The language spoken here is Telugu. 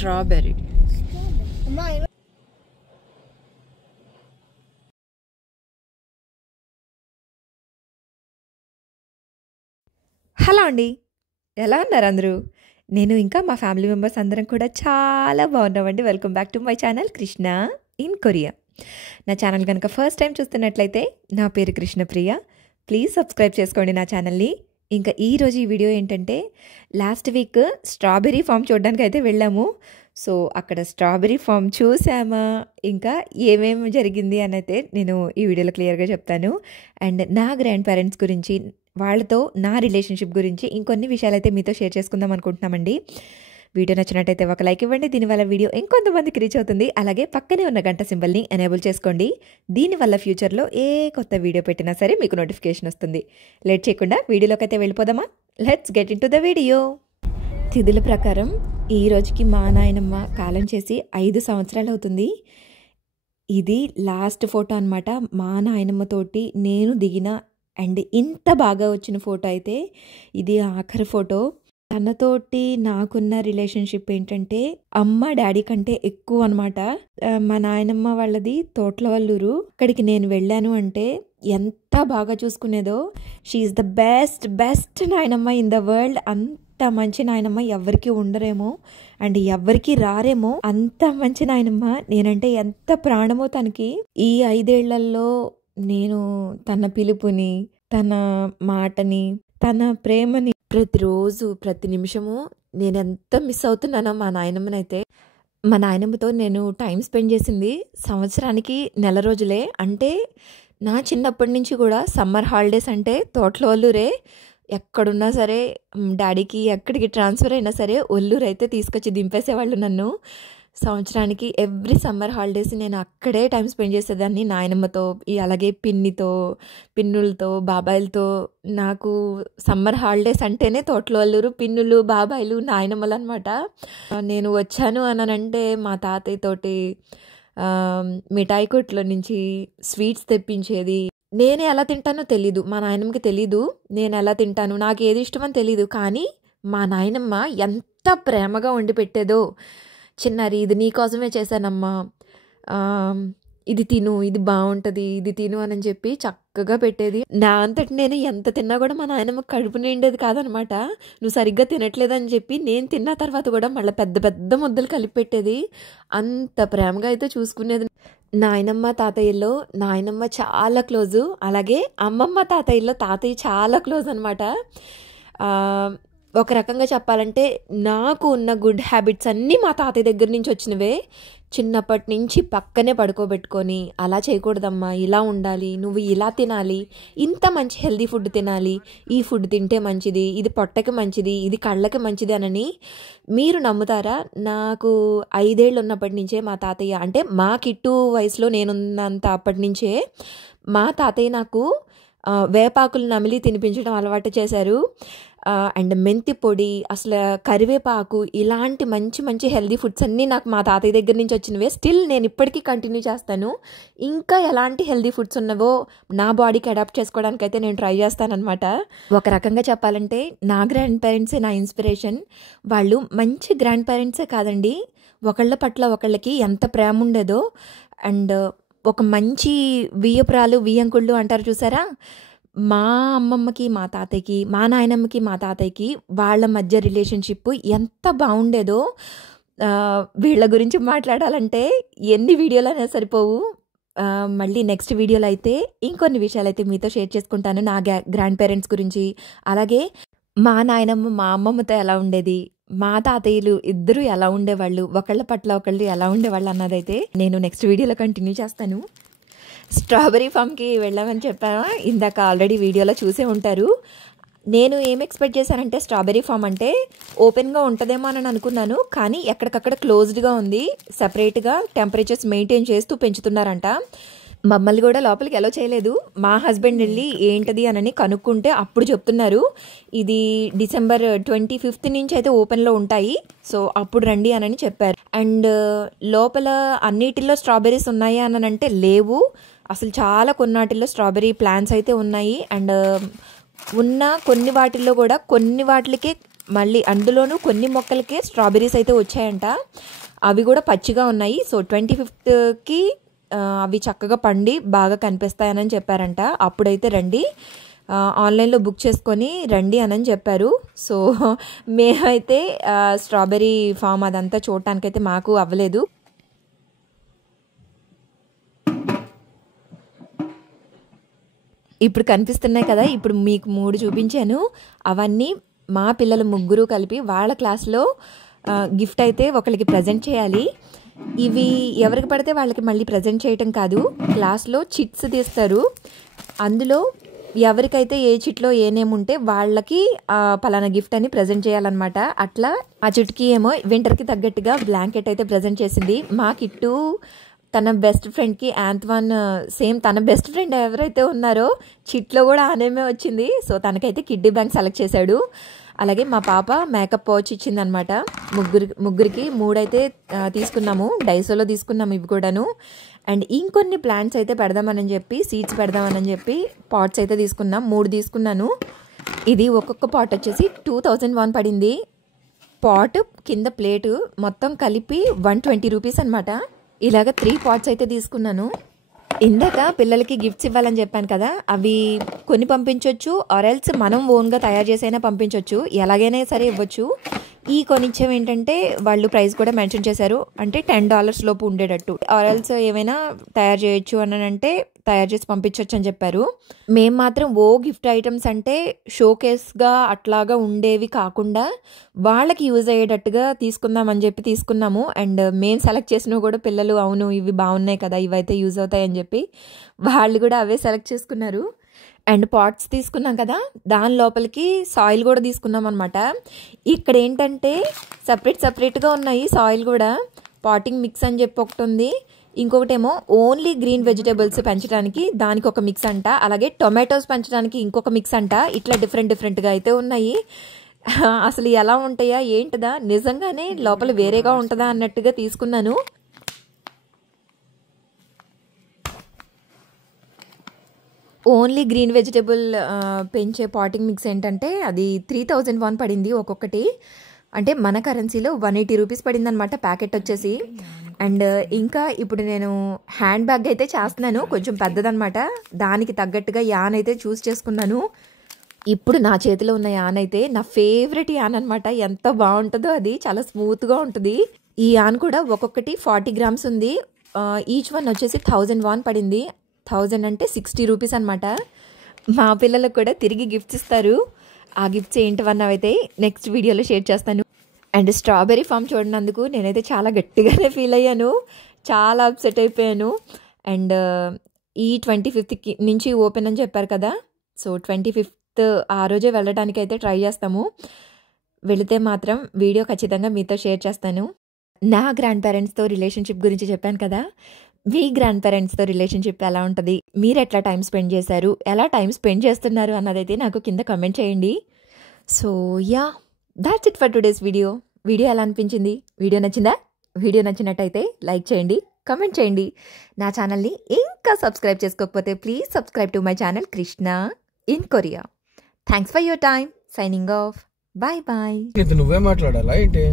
స్ట్రాబెర్రీ. హలో అండి, ఎలా ఉన్నారు అందరూ? నేను ఇంకా మా ఫ్యామిలీ మెంబర్స్ అందరం కూడా చాలా బాగున్నామండి. Welcome back to my channel Krishna in Korea. నా ఛానల్ కనుక ఫస్ట్ టైం చూస్తున్నట్లయితే నా పేరు కృష్ణప్రియ. ప్లీజ్ సబ్స్క్రైబ్ చేసుకోండి నా ఛానల్ని. ఇంకా ఈరోజు ఈ వీడియో ఏంటంటే, లాస్ట్ వీక్ స్ట్రాబెర్రీ ఫామ్ చూడడానికి అయితే వెళ్ళాము. సో అక్కడ స్ట్రాబెర్రీ ఫామ్ చూసామా, ఇంకా ఏమేమి జరిగింది అని అయితే నేను ఈ వీడియోలో క్లియర్గా చెప్తాను. అండ్ నా గ్రాండ్ పేరెంట్స్ గురించి, వాళ్ళతో నా రిలేషన్షిప్ గురించి ఇంకొన్ని విషయాలు అయితే మీతో షేర్ చేసుకుందాం అనుకుంటున్నామండి. వీడియో నచ్చినట్టయితే ఒక లైక్ ఇవ్వండి. దీనివల్ల వీడియో ఇంకొంతమందికి రీచ్ అవుతుంది. అలాగే పక్కనే ఉన్న గంట సింబల్ని ఎనేబుల్ చేసుకోండి. దీనివల్ల ఫ్యూచర్లో ఏ కొత్త వీడియో పెట్టినా సరే మీకు నోటిఫికేషన్ వస్తుంది. లేట్ చేయకుండా వీడియోలోకి అయితే వెళ్ళిపోదామా? Let's get into the video. తిథుల ప్రకారం ఈ రోజుకి మా నాయనమ్మ కాలం చేసి 5 సంవత్సరాలు అవుతుంది. ఇది లాస్ట్ ఫోటో అనమాట. మా నాయనమ్మతోటి నేను దిగిన అండ్ ఇంత బాగా వచ్చిన ఫోటో అయితే ఇది ఆఖరి ఫోటో. తనతోటి నాకున్న రిలేషన్షిప్ ఏంటంటే అమ్మ డాడీ కంటే ఎక్కువ అనమాట. మా నాయనమ్మ వాళ్ళది తోట్లవల్లూరు. అక్కడికి నేను వెళ్ళాను అంటే ఎంత బాగా చూసుకునేదో. షీఈస్ ద బెస్ట్ నాయనమ్మ ఇన్ ద వరల్డ్. అంత మంచి నాయనమ్మ ఎవరికి ఉండరేమో అండ్ ఎవరికి రారేమో, అంత మంచి నాయనమ్మ. నేనంటే ఎంత ప్రాణమో తనకి. ఈ 5 ఏళ్లలో నేను తన పిలుపుని, తన మాటని, తన ప్రేమని ప్రతిరోజు ప్రతి నిమిషము నేను ఎంత మిస్ అవుతున్నానో మా నాయనమ్మనైతే. మా నాయనమ్మతో నేను టైం స్పెండ్ చేసింది సంవత్సరానికి 4 రోజులే. అంటే నా చిన్నప్పటి నుంచి కూడా సమ్మర్ హాలిడేస్ అంటే తోట్లవల్లూరే. ఎక్కడున్నా సరే, డాడీకి ఎక్కడికి ట్రాన్స్ఫర్ అయినా సరే ఒల్లూరు అయితే తీసుకొచ్చి దింపేసేవాళ్ళు నన్ను. సంవత్సరానికి ఎవ్రీ సమ్మర్ హాలిడేస్ నేను అక్కడే టైం స్పెండ్ చేసేదాన్ని నాయనమ్మతో. అలాగే పిన్నులతో, బాబాయిలతో. నాకు సమ్మర్ హాలిడేస్ అంటేనే తోట్లవల్లూరు, పిన్నులు, బాబాయిలు, నాయనమ్మలు అనమాట. నేను వచ్చాను అనంటే మా తాతయ్య తోటి మిఠాయి కొట్లో నుంచి స్వీట్స్ తెప్పించేది. నేను ఎలా తింటానో తెలీదు, మా నాయనమ్మకి తెలీదు నేను ఎలా తింటాను, నాకు ఏది ఇష్టమని తెలీదు. కానీ మా నాయనమ్మ ఎంత ప్రేమగా వండి పెట్టేదో. చిన్నారి, ఇది నీకోసమే చేశానమ్మా, ఇది తిను, ఇది బాగుంటుంది, ఇది తిను అని చెప్పి చక్కగా పెట్టేది. నా అంతటి నేను ఎంత తిన్నా కూడా మా నాయనమ్మ కడుపు నిండేది కాదనమాట. నువ్వు సరిగ్గా తినట్లేదని చెప్పి నేను తిన్న తర్వాత కూడా మళ్ళీ పెద్ద పెద్ద ముద్దలు కలిపి పెట్టేది. అంత ప్రేమగా అయితే చూసుకునేది. నాయనమ్మ తాతయ్యలో నాయనమ్మ చాలా క్లోజు. అలాగే అమ్మమ్మ తాతయ్యలో తాతయ్య చాలా క్లోజ్ అనమాట. ఒక రకంగా చెప్పాలంటే నాకు ఉన్న గుడ్ హ్యాబిట్స్ అన్నీ మా తాతయ్య దగ్గర నుంచి వచ్చినవే. చిన్నప్పటి నుంచి పక్కనే పడుకోబెట్టుకొని, అలా చేయకూడదమ్మా, ఇలా ఉండాలి, నువ్వు ఇలా తినాలి, ఇంత మంచి హెల్దీ ఫుడ్ తినాలి, ఈ ఫుడ్ తింటే మంచిది, ఇది పొట్టకి మంచిది, ఇది కళ్ళకి మంచిది అనని. మీరు నమ్ముతారా? నాకు 5 ఏళ్ళు ఉన్నప్పటి నుంచే మా తాతయ్య, అంటే మా కిట్టు వయసులో నేనున్నంత అప్పటి నుంచే మా తాతయ్య నాకు వేపాకులు నమిలి తినిపించడం అలవాటు చేశారు. అండ్ మెంతి పొడి, అసలు కరివేపాకు, ఇలాంటి మంచి మంచి హెల్దీ ఫుడ్స్ అన్నీ నాకు మా తాతయ్య దగ్గర నుంచి వచ్చినవే. స్టిల్ నేను ఇప్పటికీ కంటిన్యూ చేస్తాను. ఇంకా ఎలాంటి హెల్దీ ఫుడ్స్ ఉన్నవో నా బాడీకి అడాప్ట్ చేసుకోవడానికి అయితే నేను ట్రై చేస్తానన్నమాట. ఒక రకంగా చెప్పాలంటే నా గ్రాండ్ పేరెంట్సే నా ఇన్స్పిరేషన్. వాళ్ళు మంచి గ్రాండ్ పేరెంట్సే కాదండి, ఒకళ్ళ పట్ల ఒకళ్ళకి ఎంత ప్రేమ ఉండేదో. అండ్ ఒక మంచి వియ్యపురాలు, వియ్యంకుళ్ళు అంటారు చూసారా, మా అమ్మమ్మకి మా తాతయ్యకి, మా నాయనమ్మకి మా తాతయ్యకి వాళ్ళ మధ్య రిలేషన్షిప్ ఎంత బాగుండేదో. వీళ్ళ గురించి మాట్లాడాలంటే ఎన్ని వీడియోలైనా సరిపోవు. మళ్ళీ నెక్స్ట్ వీడియోలో అయితే ఇంకొన్ని విషయాలు అయితే మీతో షేర్ చేసుకుంటాను నా గ్రాండ్ పేరెంట్స్ గురించి. అలాగే మా నాయనమ్మ మా అమ్మమ్మతో ఎలా ఉండేది, మా తాతయ్యలు ఇద్దరు ఎలా ఉండేవాళ్ళు, ఒకళ్ళ పట్ల ఒకళ్ళు ఎలా ఉండేవాళ్ళు అన్నదైతే నేను నెక్స్ట్ వీడియోలో కంటిన్యూ చేస్తాను. స్ట్రాబెర్రీ ఫామ్కి వెళ్ళామని చెప్పాను ఇందాక, ఆల్రెడీ వీడియోలో చూసే ఉంటారు. నేను ఏం ఎక్స్పెక్ట్ చేశానంటే, స్ట్రాబెర్రీ ఫామ్ అంటే ఓపెన్గా ఉంటుందేమో అని అనుకున్నాను. కానీ ఎక్కడికక్కడ క్లోజ్డ్గా ఉంది. సపరేట్గా టెంపరేచర్స్ మెయింటైన్ చేస్తూ పెంచుతున్నారంట. మమ్మల్ని కూడా లోపలికి ఎలా చేయలేదు. మా హస్బెండ్ వెళ్ళి ఏంటది అని కనుక్కుంటే అప్పుడు చెప్తున్నారు, ఇది డిసెంబర్ 25th నుంచి అయితే ఓపెన్లో ఉంటాయి, సో అప్పుడు రండి అని చెప్పారు. అండ్ లోపల అన్నిటిలో స్ట్రాబెర్రీస్ ఉన్నాయి అని అంటే లేవు, అసలు చాలా కొన్నాటిల్లో స్ట్రాబెర్రీ ప్లాంట్స్ అయితే ఉన్నాయి. అండ్ ఉన్న కొన్ని వాటిల్లో కూడా కొన్ని వాటికి మళ్ళీ అందులోనూ కొన్ని మొక్కలకే స్ట్రాబెర్రీస్ అయితే వచ్చాయంట. అవి కూడా పచ్చిగా ఉన్నాయి. సో 25th అవి చక్కగా పండి బాగా కనిపిస్తాయని చెప్పారంట. అప్పుడైతే రండి, ఆన్లైన్లో బుక్ చేసుకొని రండి అని చెప్పారు. సో మేమైతే స్ట్రాబెర్రీ ఫామ్ అదంతా చూడటానికైతే మాకు అవ్వలేదు. ఇప్పుడు కనిపిస్తున్నాయి కదా, ఇప్పుడు మీకు 3 చూపించాను. అవన్నీ మా పిల్లలు ముగ్గురు కలిపి వాళ్ళ క్లాస్లో గిఫ్ట్ అయితే ఒకరికి ప్రజెంట్ చేయాలి. ఇవి ఎవరికి పడితే వాళ్ళకి మళ్ళీ ప్రజెంట్ చేయటం కాదు, క్లాస్లో చిట్స్ తీస్తారు. అందులో ఎవరికైతే ఏ చిట్లో ఏ నేమ్ ఉంటే వాళ్ళకి పలానా గిఫ్ట్ అని ప్రజెంట్ చేయాలన్నమాట. అట్లా ఆ చిట్కి ఏమో వింటర్కి తగ్గట్టుగా బ్లాంకెట్ అయితే ప్రజెంట్ చేసింది. మా కిట్టు తన బెస్ట్ ఫ్రెండ్కి యాంత్వాన్ సేమ్ తన బెస్ట్ ఫ్రెండ్ ఎవరైతే ఉన్నారో చిట్లో కూడా ఆ నేమే వచ్చింది. సో తనకైతే కిడ్డీ బ్యాంక్ సెలెక్ట్ చేశాడు. అలాగే మా పాప మేకప్ పౌచ్ ఇచ్చిందనమాట. ముగ్గురికి 3 అయితే తీసుకున్నాము, డైసోలో తీసుకున్నాము ఇవి కూడాను. అండ్ ఇంకొన్ని ప్లాంట్స్ అయితే పెడదామని చెప్పి, సీడ్స్ పెడదామని చెప్పి పాట్స్ అయితే తీసుకున్నాం. 3 తీసుకున్నాను. ఇది ఒక్కొక్క పాట్ వచ్చేసి 2001 పడింది. పాట్ కింద ప్లేటు మొత్తం కలిపి 120 రూపీస్ అనమాట. ఇలాగ 3 పాట్స్ అయితే తీసుకున్నాను. ఇందాక పిల్లలకి గిఫ్ట్స్ ఇవ్వాలని చెప్పాను కదా, అవి కొని పంపించవచ్చు, ఆర్ఎల్స్ మనం ఓన్గా తయారు చేసైనా పంపించవచ్చు, ఎలాగైనా సరే ఇవ్వచ్చు. ఈ కొనిచ్చేవి ఏంటంటే వాళ్ళు ప్రైస్ కూడా మెన్షన్ చేశారు, అంటే $10 లోపు ఉండేటట్టు. ఆర్ఎల్స్ ఏమైనా తయారు చేయొచ్చు అని అంటే తయారు చేసి పంపించవచ్చు అని చెప్పారు. మేము మాత్రం గిఫ్ట్ ఐటమ్స్ అంటే షోకేస్గా అట్లాగా ఉండేవి కాకుండా వాళ్ళకి యూజ్ అయ్యేటట్టుగా తీసుకుందామని చెప్పి తీసుకున్నాము. అండ్ మేము సెలెక్ట్ చేసినవి కూడా పిల్లలు అవును ఇవి బాగున్నాయి కదా, ఇవైతే యూజ్ అవుతాయని చెప్పి వాళ్ళు కూడా అవే సెలెక్ట్ చేసుకున్నారు. అండ్ పాట్స్ తీసుకున్నాం కదా, దాని లోపలికి సాయిల్ కూడా తీసుకున్నాం అనమాట. ఇక్కడ ఏంటంటే సపరేట్గా ఉన్నాయి సాయిల్ కూడా. పాటింగ్ మిక్స్ అని చెప్పి ఒకటి ఉంది, ఇంకొకటేమో ఓన్లీ గ్రీన్ వెజిటేబుల్స్ పెంచడానికి దానికి ఒక మిక్స్ అంట, అలాగే టొమాటోస్ పెంచడానికి ఇంకొక మిక్స్ అంట. ఇట్లా డిఫరెంట్గా అయితే ఉన్నాయి. అసలు ఎలా ఉంటాయా ఏంటిదా, నిజంగానే లోపల వేరేగా ఉంటుందా అన్నట్టుగా తీసుకున్నాను. ఓన్లీ గ్రీన్ వెజిటేబుల్ పెంచే పాటింగ్ మిక్స్ ఏంటంటే అది 3001 పడింది ఒక్కొక్కటి. అంటే మన కరెన్సీలో 180 రూపీస్ పడింది అనమాట ప్యాకెట్ వచ్చేసి. అండ్ ఇంకా ఇప్పుడు నేను హ్యాండ్ బ్యాగ్ అయితే చేస్తున్నాను, కొంచెం పెద్దదనమాట. దానికి తగ్గట్టుగా యాన్ అయితే చూస్ చేసుకున్నాను. ఇప్పుడు నా చేతిలో ఉన్న యాన్ అయితే నా ఫేవరెట్ యాన్ అనమాట. ఎంత బాగుంటుందో అది, చాలా స్మూత్గా ఉంటుంది. ఈ యాన్ కూడా ఒక్కొక్కటి 40 గ్రామ్స్ ఉంది. ఈచ్ వన్ వచ్చేసి 1001 పడింది. 1000 అంటే 60 రూపీస్ అనమాట. మా పిల్లలకు కూడా తిరిగి గిఫ్ట్స్ ఇస్తారు. ఆ గిఫ్ట్స్ ఏంటివన్నవైతే నెక్స్ట్ వీడియోలో షేర్ చేస్తాను. అండ్ స్ట్రాబెర్రీ ఫామ్ చూడనందుకు నేనైతే చాలా గట్టిగానే ఫీల్ అయ్యాను, చాలా అప్సెట్ అయిపోయాను. అండ్ ఈ 25th నుంచి ఓపెన్ అని చెప్పారు కదా, సో 25th ఆ రోజే వెళ్ళడానికి అయితే ట్రై చేస్తాము. వెళితే మాత్రం వీడియో ఖచ్చితంగా మీతో షేర్ చేస్తాను. నా గ్రాండ్ పేరెంట్స్తో రిలేషన్షిప్ గురించి చెప్పాను కదా, మీ గ్రాండ్ పేరెంట్స్తో రిలేషన్షిప్ ఎలా ఉంటుంది, మీరు ఎట్లా టైం స్పెండ్ చేశారు, ఎలా టైం స్పెండ్ చేస్తున్నారు అన్నదైతే నాకు కింద కామెంట్ చేయండి. So yeah, that's it for today's video. Video ఎలా అనిపించింది? వీడియో నచ్చిందా? వీడియో నచ్చినట్టయితే లైక్ చేయండి, కామెంట్ చేయండి. నా ఛానల్ని ఇంకా సబ్స్క్రైబ్ చేసుకోకపోతే please subscribe to my channel Krishna in Korea. Thanks for your time. Signing off. Bye bye. నువ్వే మాట్లాడాలా ఏంటి?